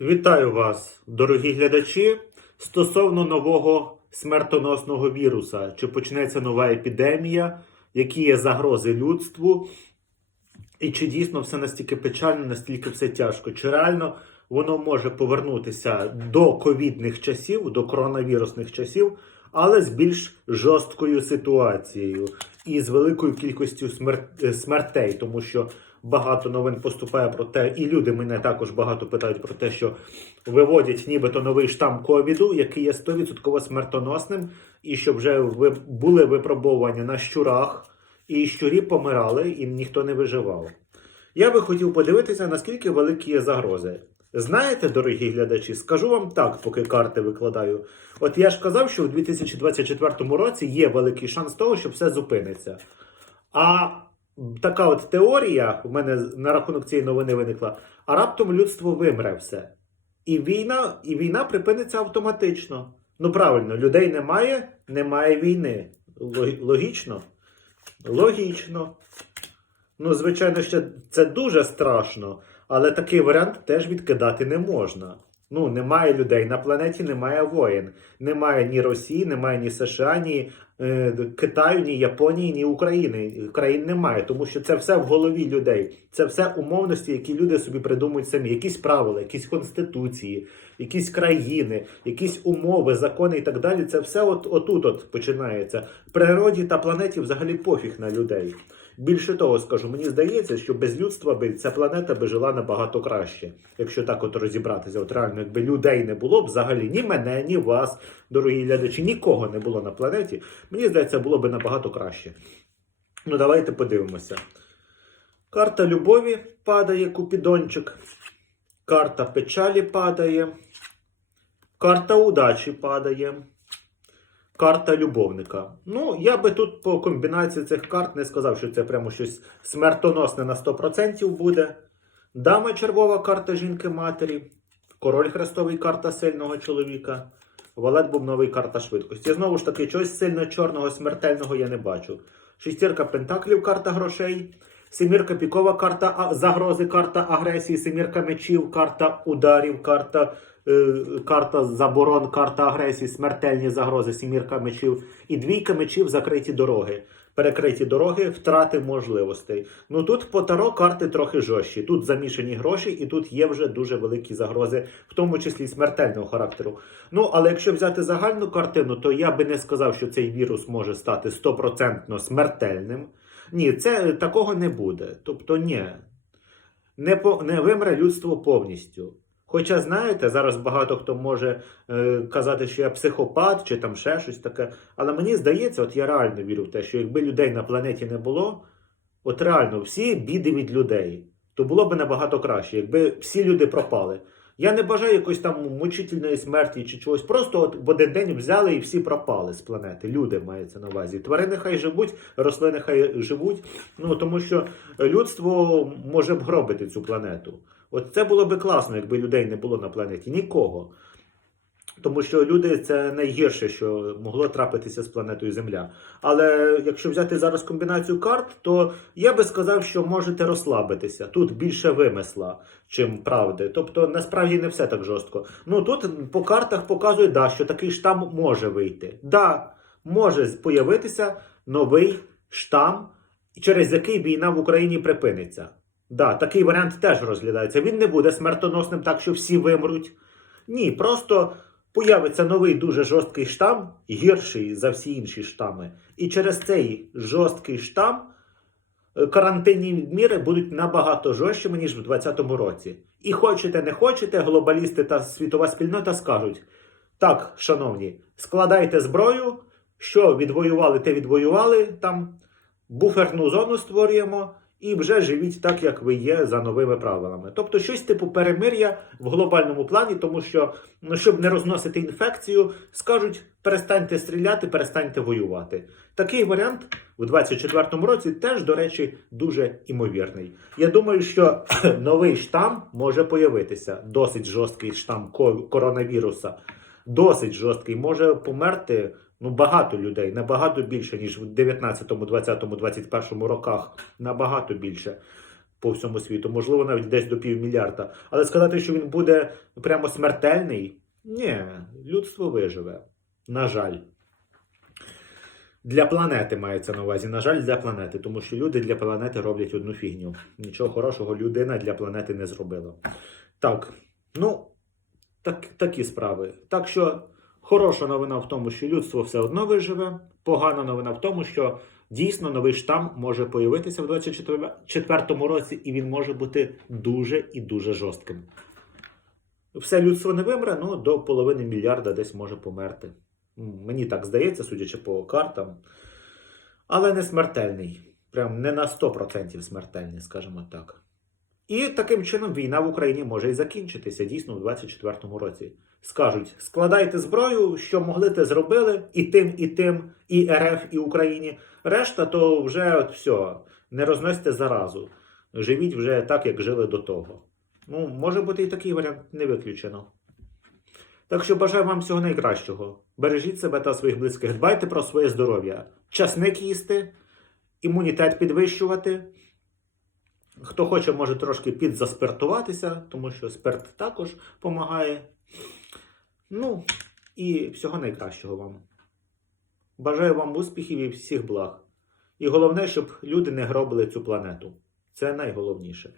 Вітаю вас, дорогі глядачі. Стосовно нового смертоносного віруса, чи почнеться нова епідемія, які є загрози людству, і чи дійсно все настільки печально, настільки все тяжко? Чи реально воно може повернутися до ковідних часів, до коронавірусних часів, але з більш жорсткою ситуацією і з великою кількістю е, смертей, тому що багато новин поступає про те, і люди мене також багато питають про те, що виводять нібито новий штам ковіду, який є 100% смертоносним, і що вже були випробування на щурах, і щурі помирали, і ніхто не виживав. Я би хотів подивитися, наскільки великі є загрози. Знаєте, дорогі глядачі, скажу вам так, поки карти викладаю. От я ж казав, що у 2024 році є великий шанс того, що все зупиниться. А така от теорія в мене на рахунок цієї новини виникла, а раптом людство вимре все. І війна, і війна припиниться автоматично. Ну правильно, людей немає, немає війни. Логічно? Логічно. Ну, звичайно, ще це дуже страшно, але такий варіант теж відкидати не можна. Ну, немає людей на планеті, немає воїн. Немає ні Росії, немає ні США, ні е, Китаю, ні Японії, ні України. Країн немає, тому що це все в голові людей. Це все умовності, які люди собі придумують самі. Якісь правила, якісь конституції, якісь країни, якісь умови, закони і так далі. Це все от отут от починається. Природі та планеті взагалі пофіг на людей. Більше того скажу, мені здається, що без людства би ця планета би жила набагато краще, якщо так от розібратися. От реально, якби людей не було б взагалі ні мене, ні вас, дорогі глядачі, нікого не було на планеті. Мені здається, було б набагато краще. Ну, давайте подивимося. Карта любові падає, купідончик. Карта печалі падає. Карта удачі падає. Карта любовника. Ну, я би тут по комбінації цих карт не сказав, що це прямо щось смертоносне на 100% буде. Дама червова карта жінки-матері. Король хрестовий карта сильного чоловіка. Валет бубновий карта швидкості. Знову ж таки, чогось сильно чорного, смертельного я не бачу. Шістірка пентаклів карта грошей. Семірка пікова карта загрози, карта агресії, семірка мечів, карта ударів, карта, е, карта заборон, карта агресії, смертельні загрози, семірка мечів і двійка мечів закриті дороги. Перекриті дороги, втрати можливостей. Ну тут по таро карти трохи жорсткі. Тут замішані гроші, і тут є вже дуже великі загрози, в тому числі смертельного характеру. Ну але якщо взяти загальну картину, то я би не сказав, що цей вірус може стати стопроцентно смертельним. Ні, це такого не буде. Тобто, ні, не, по, не вимре людство повністю. Хоча, знаєте, зараз багато хто може е, казати, що я психопат чи там ще щось таке. Але мені здається, от я реально вірю в те, що якби людей на планеті не було, от реально всі біди від людей, то було б набагато краще, якби всі люди пропали. Я не бажаю якоїсь там мучительної смерті чи чогось. Просто от в один день взяли і всі пропали з планети. Люди мається на увазі. Тварини хай живуть, рослини хай живуть. Ну тому що людство може б гробити цю планету. От це було би класно, якби людей не було на планеті. Нікого. Тому що люди це найгірше, що могло трапитися з планетою Земля. Але якщо взяти зараз комбінацію карт, то я би сказав, що можете розслабитися. Тут більше вимисла, чим правди. Тобто насправді не все так жорстко. Ну тут по картах показує, да, що такий штам може вийти. Да, може появитися новий штам, через який війна в Україні припиниться. Да, такий варіант теж розглядається. Він не буде смертоносним, так що всі вимруть. Ні, просто появиться новий дуже жорсткий штам, гірший за всі інші штами. І через цей жорсткий штам е, карантинні міри будуть набагато жорсткими, ніж в 2020 році. І хочете, не хочете, глобалісти та світова спільнота скажуть: так, шановні, складайте зброю, що відвоювали, те відвоювали там, буферну зону створюємо. І вже живіть так, як ви є за новими правилами. Тобто щось типу перемир'я в глобальному плані, тому що, ну, щоб не розносити інфекцію, скажуть перестаньте стріляти, перестаньте воювати. Такий варіант у 2024 році теж, до речі, дуже імовірний. Я думаю, що новий штам може появитися. Досить жорсткий штам ко- коронавіруса. Досить жорсткий, може померти ну, багато людей, набагато більше, ніж в 19, 20, 21 роках. Набагато більше. по всьому світу, можливо, навіть десь до півмільярда. Але сказати, що він буде прямо смертельний, ні, людство виживе. На жаль. Для планети мається на увазі. На жаль, для планети, тому що люди для планети роблять одну фігню. Нічого хорошого людина для планети не зробила. Так, ну, так, такі справи. Так що хороша новина в тому, що людство все одно виживе. Погана новина в тому, що дійсно новий штам може появитися в 2024 році, і він може бути дуже і дуже жорстким. Все людство не вимре, ну до половини мільярда десь може померти. Мені так здається, судячи по картам. Але не смертельний. Прям не на 100% смертельний, скажімо так. І таким чином війна в Україні може і закінчитися дійсно у 24-му році. Скажуть: складайте зброю, що могли, те зробили, і тим, і тим, і РФ, і Україні. Решта то вже от все, не розносьте заразу. Живіть вже так, як жили до того. Ну, може бути і такий варіант не виключено. Так що бажаю вам всього найкращого. Бережіть себе та своїх близьких, дбайте про своє здоров'я, часник їсти, імунітет підвищувати. Хто хоче, може трошки підзаспиртуватися, тому що спирт також допомагає. Ну, і всього найкращого вам. Бажаю вам успіхів і всіх благ. І головне, щоб люди не гробили цю планету. Це найголовніше.